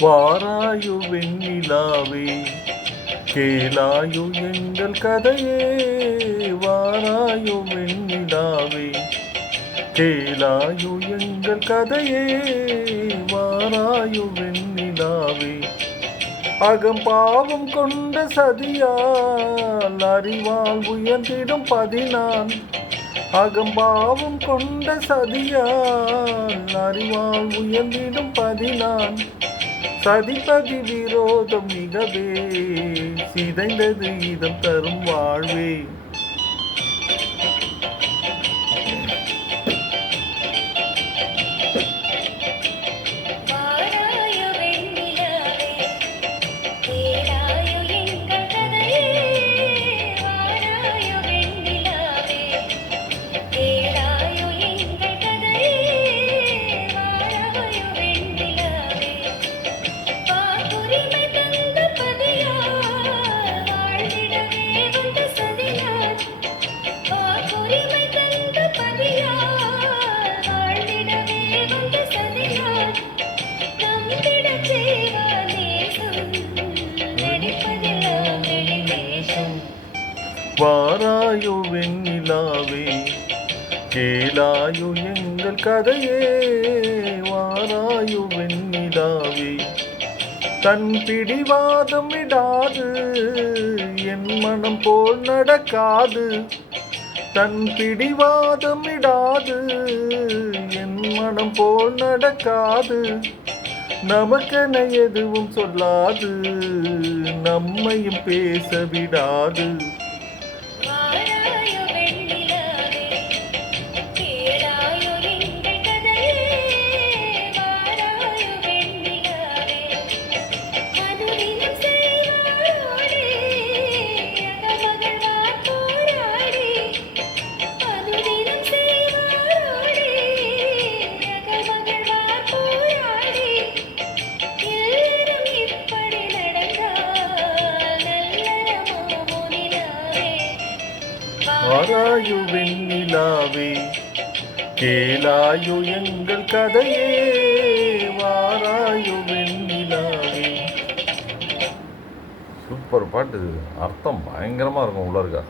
வாராயு வெண்ணிலாவே கேளாயு எங்கள் கதையே. வாராயு வெண்ணிலாவே கேளாயு எங்கள் கதையே. வாராயு வெண்ணிலாவே அகம்பாவம் கொண்ட சதியால் அறிவால் உயர்ந்திடும் பதினான். அகம்பாவம் கொண்ட சதியால் அறிவால் உயர்ந்திடும் பதினான். சதிபதி விரோதம் மிகவே சிதைந்தது இதம் தரும் வாழ்வே. வாராயு வெண்ணிலாவே கேளாயு எங்கள் கதையே. வாராயு வெண்ணிலாவே தன் பிடிவாதம் விடாது என் மனம் போல் நடக்காது. தன் பிடிவாதம் விடாது என் மனம் போல் நடக்காது. நமக்கென எதுவும் சொல்லாது நம்மையும் பேச விடாது. வாராயு வெண்ணிலாவே கேளாயு எங்கள் கதையே. வாராயு வெண்ணிலாவே. சூப்பர் பாட்டு, அர்த்தம் பயங்கரமாக இருக்கும் உள்ள இருக்கா.